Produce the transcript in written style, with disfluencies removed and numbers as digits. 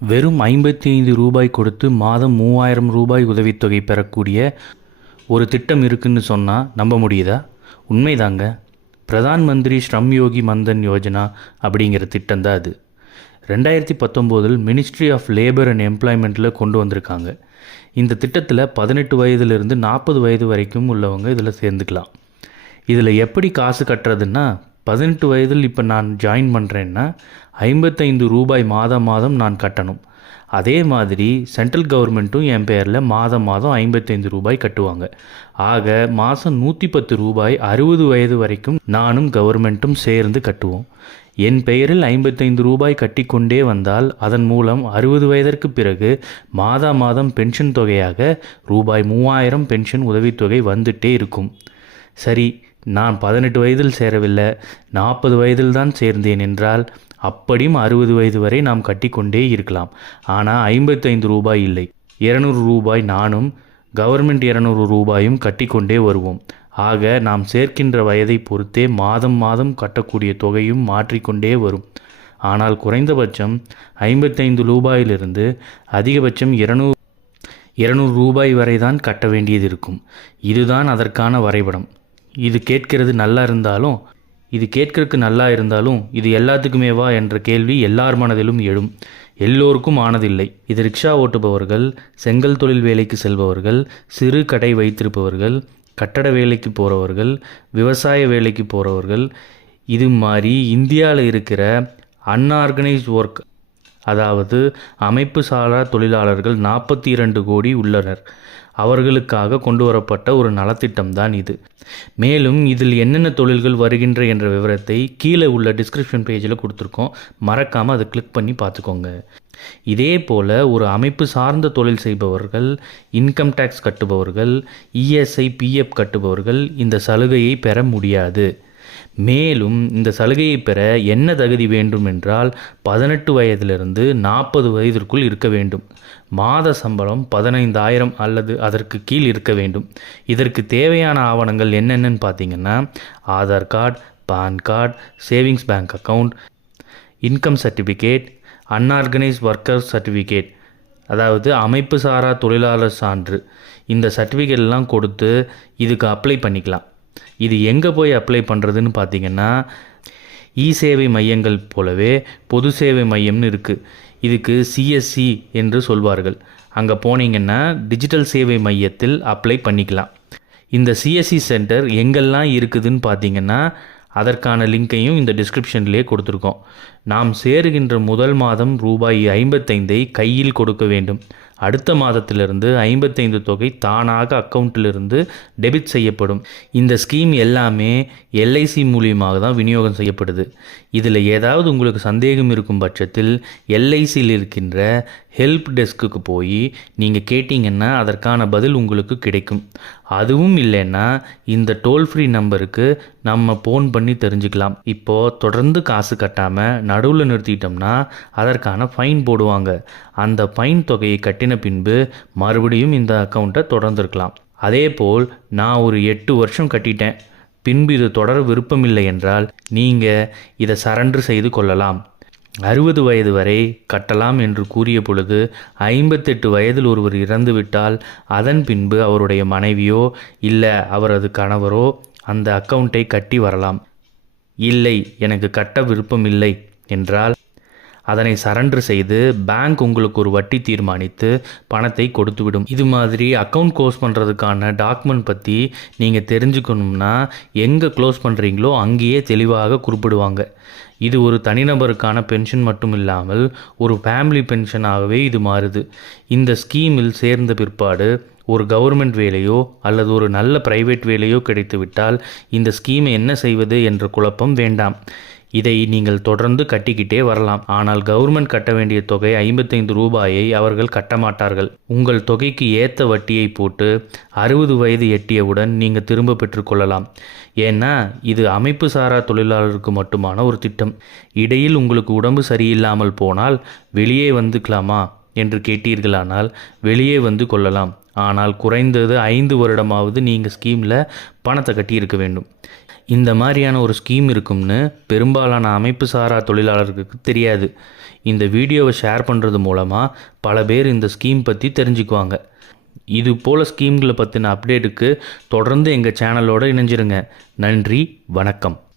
வெறும் 55 ரூபாய் கொடுத்து மாதம் 3000 ரூபாய் உதவித்தொகை பெறக்கூடிய ஒரு திட்டம் இருக்குன்னு சொன்னால் நம்ப முடியுதா? உண்மைதாங்க. பிரதான் மந்திரி ஸ்ரம் யோகி மன்தன் யோஜனா அப்படிங்கிற திட்டம் தான் அது. 2019 மினிஸ்ட்ரி ஆஃப் லேபர் அண்ட் எம்ப்ளாய்மெண்ட்டில் கொண்டு வந்திருக்காங்க. இந்த திட்டத்தில் 18 வயதிலிருந்து 40 வயது வரைக்கும் உள்ளவங்க இதில் சேர்ந்துக்கலாம். இதில் எப்படி காசு கட்டுறதுன்னா, 18 வயதில் இப்போ நான் ஜாயின் பண்ணுறேன்னா 55 ரூபாய் மாதம் நான் கட்டணும். அதே மாதிரி சென்ட்ரல் கவர்மெண்ட்டும் என் பேரில் மாதம் 55 ரூபாய் கட்டுவாங்க. ஆக மாதம் 110 ரூபாய் 60 வயது வரைக்கும் நானும் கவர்மெண்ட்டும் சேர்ந்து கட்டுவோம். என் பெயரில் 55 ரூபாய் கட்டிக்கொண்டே வந்தால் அதன் மூலம் 60 வயதிற்கு பிறகு மாதம் பென்ஷன் தொகையாக ரூபாய் 3000 பென்ஷன் உதவித்தொகை வந்துட்டே இருக்கும். சரி, நான் 18 வயதில் சேரவில்லை, 40 வயதில் தான் சேர்ந்தேன் என்றால் அப்படியும் 60 வயது வரை நாம் கட்டிக்கொண்டே இருக்கலாம். ஆனால் 55 ரூபாய் இல்லை, 200 ரூபாய் நானும் கவர்மெண்ட் 200 ரூபாயும் கட்டிக்கொண்டே வருவோம். ஆக நாம் சேர்க்கின்ற வயதை பொறுத்தே மாதம் கட்டக்கூடிய தொகையும் மாற்றிக்கொண்டே வரும். ஆனால் குறைந்தபட்சம் 55 ரூபாயிலிருந்து அதிகபட்சம் 200 ரூபாய் வரை தான் கட்ட வேண்டியது இருக்கும். இதுதான் அதற்கான வரைபடம். இது கேட்கறதுக்கு நல்லா இருந்தாலும் இது எல்லாத்துக்குமேவா என்ற கேள்வி எல்லார் மனதிலும் எழும். எல்லோருக்கும் ஆனதில்லை. இது ரிக்ஷா ஓட்டுபவர்கள், செங்கல் தொழில் வேலைக்கு செல்பவர்கள், சிறு கடை வைத்திருப்பவர்கள், கட்டட வேலைக்கு போகிறவர்கள், விவசாய வேலைக்கு போகிறவர்கள், இது மாதிரி இந்தியாவில் இருக்கிற அன்ஆர்கனைஸ்ட் ஒர்க், அதாவது அமைப்பு சாரா தொழிலாளர்கள் 42 கோடி உள்ளனர். அவர்களுக்காக கொண்டு வரப்பட்ட ஒரு நலத்திட்டம் தான் இது. மேலும் இதில் என்னென்ன தொழில்கள் வருகின்ற என்ற விவரத்தை கீழே உள்ள டிஸ்கிரிப்ஷன் பேஜில் கொடுத்துருக்கோம். மறக்காமல் அதை கிளிக் பண்ணி பார்த்துக்கோங்க. இதே போல் ஒரு அமைப்பு சார்ந்த தொழில் செய்பவர்கள், இன்கம் டேக்ஸ் கட்டுபவர்கள், இஎஸ்ஐ பிஎஃப் கட்டுபவர்கள் இந்த சலுகையை பெற முடியாது. மேலும் இந்த சலுகையை பெற என்ன தகுதி வேண்டும் என்றால் 18 வயதிலிருந்து 40 வயதிற்குள் இருக்க வேண்டும். மாத சம்பளம் 15,000 அல்லது அதற்கு கீழ் இருக்க வேண்டும். இதற்கு தேவையான ஆவணங்கள் என்னென்னு பார்த்தீங்கன்னா, Aadhaar card, PAN card, savings bank account, income certificate, unorganised worker certificate, அதாவது அமைப்பு சாரா தொழிலாளர் சான்று. இந்த சர்டிஃபிகேட்லாம் கொடுத்து இதுக்கு அப்ளை பண்ணிக்கலாம். இது எங்கே போய் அப்ளை பண்ணுறதுன்னு பார்த்தீங்கன்னா, சேவை மையங்கள் போலவே பொது சேவை மையம்னு இருக்குது. இதுக்கு சிஎஸ்சி என்று சொல்வார்கள். அங்கே போனீங்கன்னா டிஜிட்டல் சேவை மையத்தில் அப்ளை பண்ணிக்கலாம். இந்த சிஎஸ்சி சென்டர் எங்கெல்லாம் இருக்குதுன்னு பார்த்தீங்கன்னா, அதற்கான லிங்க்கையும் இந்த டிஸ்கிரிப்ஷன்லேயே கொடுத்துருக்கோம். நாம் சேருகின்ற முதல் மாதம் ரூபாய் 55 கையில் கொடுக்க வேண்டும். அடுத்த மாதத்திலிருந்து 55 தொகை தானாக அக்கௌண்ட்டிலிருந்து டெபிட் செய்யப்படும். இந்த ஸ்கீம் எல்லாமே எல்ஐசி மூலியமாக தான் விநியோகம் செய்யப்படுது. இதில் ஏதாவது உங்களுக்கு சந்தேகம் இருக்கும் பட்சத்தில் எல்ஐசியில் இருக்கின்ற ஹெல்ப் டெஸ்க்குக்கு போய் நீங்கள் கேட்டிங்கன்னா அதற்கான பதில் உங்களுக்கு கிடைக்கும். அதுவும் இல்லைன்னா இந்த டோல் ஃப்ரீ நம்பருக்கு நம்ம ஃபோன் பண்ணி தெரிஞ்சுக்கலாம். இப்போது தொடர்ந்து காசு கட்டாமல் நடுவில் நிறுத்திட்டோம்னா அதற்கான ஃபைன் போடுவாங்க. அந்த ஃபைன் தொகையை கட்டின பின்பு மறுபடியும் இந்த அக்கௌண்ட்டை தொடர்ந்துருக்கலாம். அதே போல் நான் ஒரு 8 வருஷம் கட்டிட்டேன், பின்பு இது தொடர விருப்பமில்லை என்றால் நீங்கள் இதை சரண்டர் செய்து கொள்ளலாம். 60 வயது வரை கட்டலாம் என்று கூறிய பொழுது 58 வயதில் ஒருவர் இறந்துவிட்டால் அதன் பின்பு அவருடைய மனைவியோ இல்லை அவரது கணவரோ அந்த அக்கௌண்ட்டை கட்டி வரலாம். இல்லை, எனக்கு கட்ட விருப்பம் இல்லை என்றால் அதனை சரண்டர் செய்து பேங்க் உங்களுக்கு ஒரு வட்டி தீர்மானித்து பணத்தை கொடுத்துவிடும். இது மாதிரி அக்கௌண்ட் க்ளோஸ் பண்ணுறதுக்கான டாக்குமெண்ட் பற்றி நீங்கள் தெரிஞ்சுக்கணும்னா எங்கே க்ளோஸ் பண்ணுறீங்களோ அங்கேயே தெளிவாக குறிப்பிடுவாங்க. இது ஒரு தனிநபருக்கான பென்ஷன் மட்டும் இல்லாமல் ஒரு ஃபேமிலி பென்ஷனாகவே இது மாறுது. இந்த ஸ்கீமில் சேர்ந்த பிற்பாடு ஒரு கவர்மெண்ட் வேலையோ அல்லது ஒரு நல்ல பிரைவேட் வேலையோ கிடைத்துவிட்டால் இந்த ஸ்கீமை என்ன செய்வது என்ற குழப்பம் வேண்டாம். இதை நீங்கள் தொடர்ந்து கட்டிக்கிட்டே வரலாம். ஆனால் கவர்மெண்ட் கட்ட வேண்டிய தொகை 55 ரூபாயை அவர்கள் கட்ட மாட்டார்கள். உங்கள் தொகைக்கு ஏற்ற வட்டியை போட்டு 60 வயது எட்டியவுடன் நீங்கள் திரும்ப பெற்றுக்கொள்ளலாம். ஏன்னா இது அமைப்பு சாரா தொழிலாளருக்கு மட்டுமான ஒரு திட்டம். இடையில் உங்களுக்கு உடம்பு சரியில்லாமல் போனால் வெளியே வந்துக்கலாமா என்று கேட்டீர்களானால் வெளியே வந்து கொள்ளலாம். ஆனால் குறைந்தது 5 வருடமாவது நீங்கள் ஸ்கீமில் பணத்தை கட்டியிருக்க வேண்டும். இந்த மாதிரியான ஒரு ஸ்கீம் இருக்கும்னு பெரும்பாலான அமைப்பு சாரா தொழிலாளர்களுக்கு தெரியாது. இந்த வீடியோவை ஷேர் பண்ணுறது மூலமாக பல பேர் இந்த ஸ்கீம் பற்றி தெரிஞ்சுக்குவாங்க. இது போல் ஸ்கீம்களை பற்றின அப்டேட்டுக்கு தொடர்ந்து எங்கள் சேனலோடு இணைஞ்சிருங்க. நன்றி, வணக்கம்.